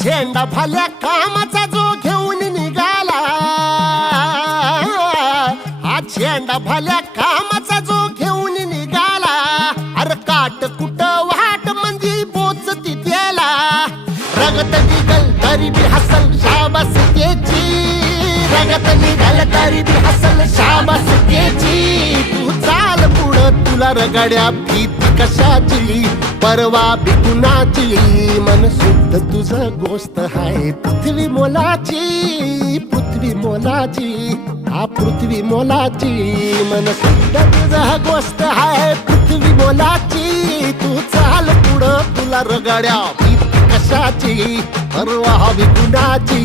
झेंडा भल्या कामाचा जो घेऊन निघाला, हा झेंडा भल्या कामाचा जो घेऊन निघाला, अरे काट कुट वाट मंदी पोचती त्याला, रगत निघल तरी बी हसल शाबास त्याची, रगत निघल तरी बी हसल शाबास त्याची. तू चाल पुढं तुला रगड्या भीती कशाची, परवा बी कुणाची, मन शुद्ध तुझं गोष्ट हाय पृथ्वी मोलाची, पृथ्वी मोलाची, हा पृथ्वी मोलाची, मन शुद्ध तुझं गोष्ट हाय पृथ्वी मोलाची. तू चाल पुढं तुला रगड्या भीती कशाची, परवा बी कुणाची.